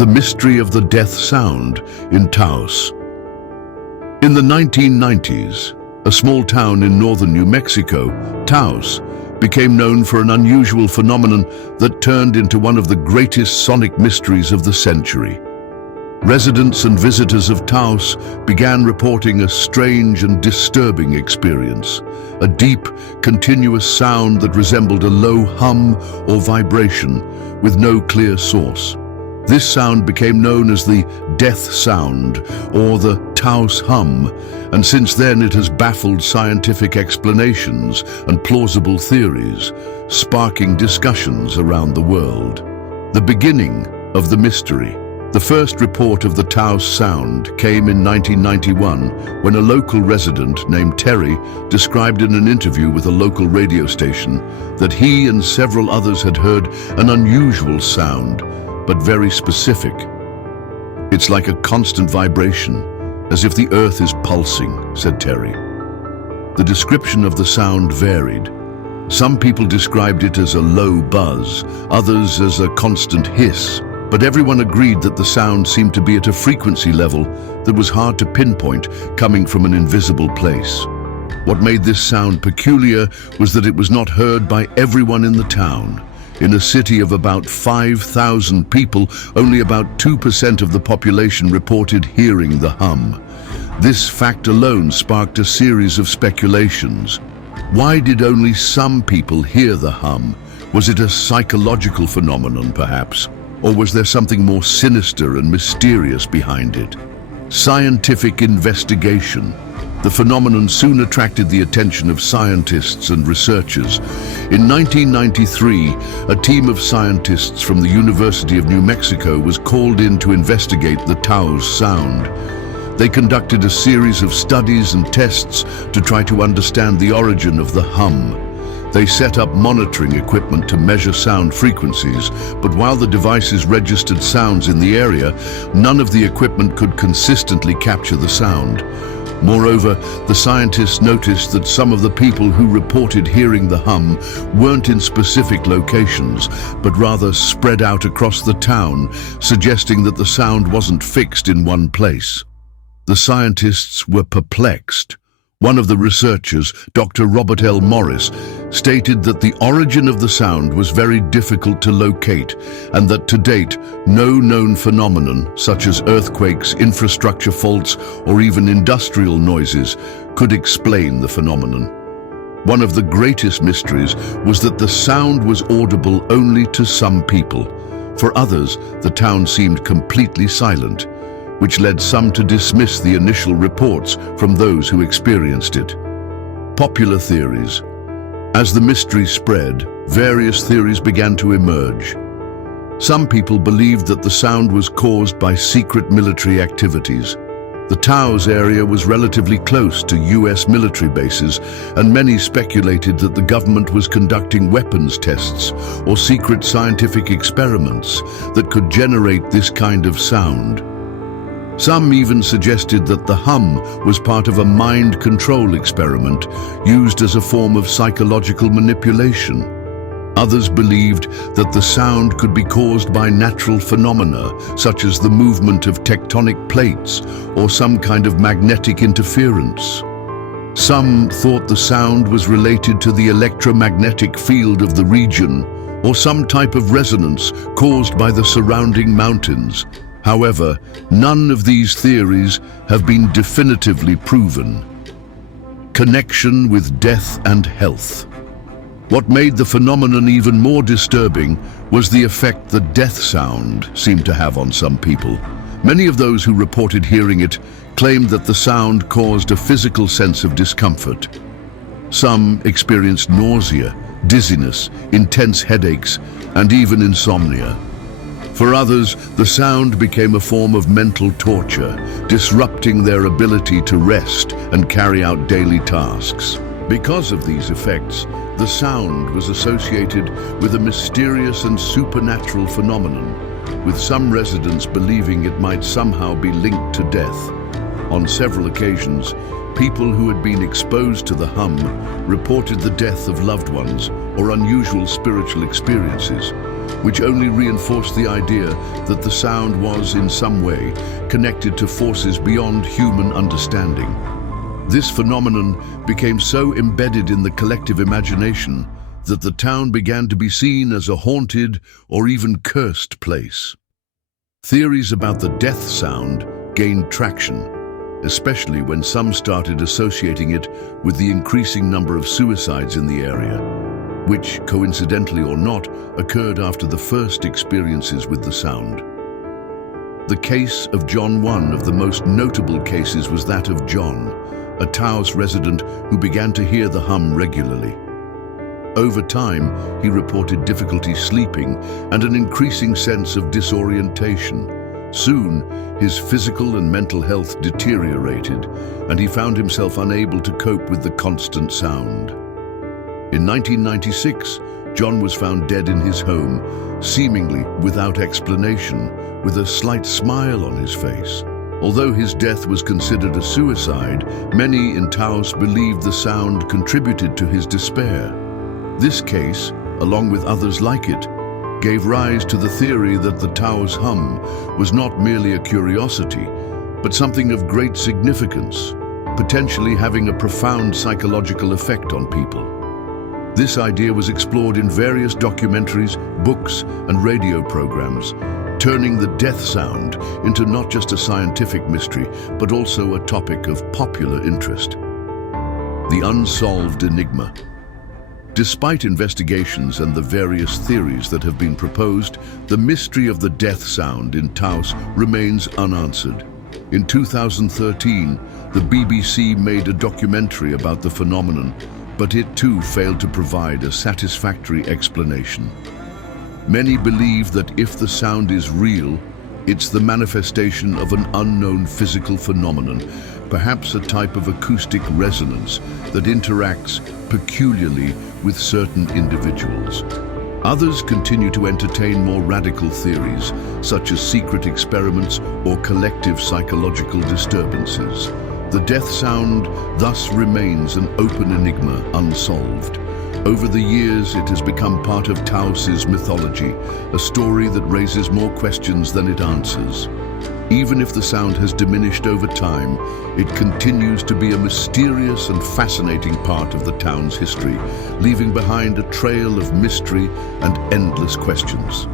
The mystery of the death sound in Taos. In the 1990s, a small town in northern New Mexico, Taos, became known for an unusual phenomenon that turned into one of the greatest sonic mysteries of the century. Residents and visitors of Taos began reporting a strange and disturbing experience, a deep, continuous sound that resembled a low hum or vibration with no clear source. This sound became known as the death sound or the Taos hum, and since then it has baffled scientific explanations and plausible theories, sparking discussions around the world. The beginning of the mystery. The first report of the Taos sound came in 1991 when a local resident named Terry described in an interview with a local radio station that he and several others had heard an unusual sound, but very specific. "It's like a constant vibration, as if the earth is pulsing," said Terry. The description of the sound varied. Some people described it as a low buzz, others as a constant hiss, but everyone agreed that the sound seemed to be at a frequency level that was hard to pinpoint, coming from an invisible place. What made this sound peculiar was that it was not heard by everyone in the town. In a city of about 5,000 people, only about 2% of the population reported hearing the hum. This fact alone sparked a series of speculations. Why did only some people hear the hum? Was it a psychological phenomenon, perhaps? Or was there something more sinister and mysterious behind it? Scientific investigation. The phenomenon soon attracted the attention of scientists and researchers. In 1993, a team of scientists from the University of New Mexico was called in to investigate the Taos sound. They conducted a series of studies and tests to try to understand the origin of the hum. They set up monitoring equipment to measure sound frequencies, but while the devices registered sounds in the area, none of the equipment could consistently capture the sound. Moreover, the scientists noticed that some of the people who reported hearing the hum weren't in specific locations, but rather spread out across the town, suggesting that the sound wasn't fixed in one place. The scientists were perplexed. One of the researchers, Dr. Robert L. Morris, stated that the origin of the sound was very difficult to locate and that to date, no known phenomenon, such as earthquakes, infrastructure faults, or even industrial noises, could explain the phenomenon. One of the greatest mysteries was that the sound was audible only to some people. For others, the town seemed completely silent, which led some to dismiss the initial reports from those who experienced it. Popular theories. As the mystery spread, various theories began to emerge. Some people believed that the sound was caused by secret military activities. The Taos area was relatively close to US military bases, and many speculated that the government was conducting weapons tests or secret scientific experiments that could generate this kind of sound. Some even suggested that the hum was part of a mind control experiment used as a form of psychological manipulation. Others believed that the sound could be caused by natural phenomena, such as the movement of tectonic plates or some kind of magnetic interference. Some thought the sound was related to the electromagnetic field of the region or some type of resonance caused by the surrounding mountains. However, none of these theories have been definitively proven. Connection with death and health. What made the phenomenon even more disturbing was the effect the death sound seemed to have on some people. Many of those who reported hearing it claimed that the sound caused a physical sense of discomfort. Some experienced nausea, dizziness, intense headaches, and even insomnia. For others, the sound became a form of mental torture, disrupting their ability to rest and carry out daily tasks. Because of these effects, the sound was associated with a mysterious and supernatural phenomenon, with some residents believing it might somehow be linked to death. On several occasions, people who had been exposed to the hum reported the death of loved ones or unusual spiritual experiences. which only reinforced the idea that the sound was, in some way, connected to forces beyond human understanding. This phenomenon became so embedded in the collective imagination that the town began to be seen as a haunted or even cursed place. Theories about the death sound gained traction, especially when some started associating it with the increasing number of suicides in the area, which, coincidentally or not, occurred after the first experiences with the sound. The case of John, one of the most notable cases, was that of John, a Taos resident who began to hear the hum regularly. Over time, he reported difficulty sleeping and an increasing sense of disorientation. Soon, his physical and mental health deteriorated, and he found himself unable to cope with the constant sound. In 1996, John was found dead in his home, seemingly without explanation, with a slight smile on his face. Although his death was considered a suicide, many in Taos believed the sound contributed to his despair. This case, along with others like it, gave rise to the theory that the Taos hum was not merely a curiosity, but something of great significance, potentially having a profound psychological effect on people. This idea was explored in various documentaries, books, and radio programs, turning the death sound into not just a scientific mystery, but also a topic of popular interest. The unsolved enigma. Despite investigations and the various theories that have been proposed, the mystery of the death sound in Taos remains unanswered. In 2013, the BBC made a documentary about the phenomenon, but it too failed to provide a satisfactory explanation. Many believe that if the sound is real, it's the manifestation of an unknown physical phenomenon, perhaps a type of acoustic resonance that interacts peculiarly with certain individuals. Others continue to entertain more radical theories, such as secret experiments or collective psychological disturbances. The death sound thus remains an open enigma, unsolved. Over the years, it has become part of Taos's mythology, a story that raises more questions than it answers. Even if the sound has diminished over time, it continues to be a mysterious and fascinating part of the town's history, leaving behind a trail of mystery and endless questions.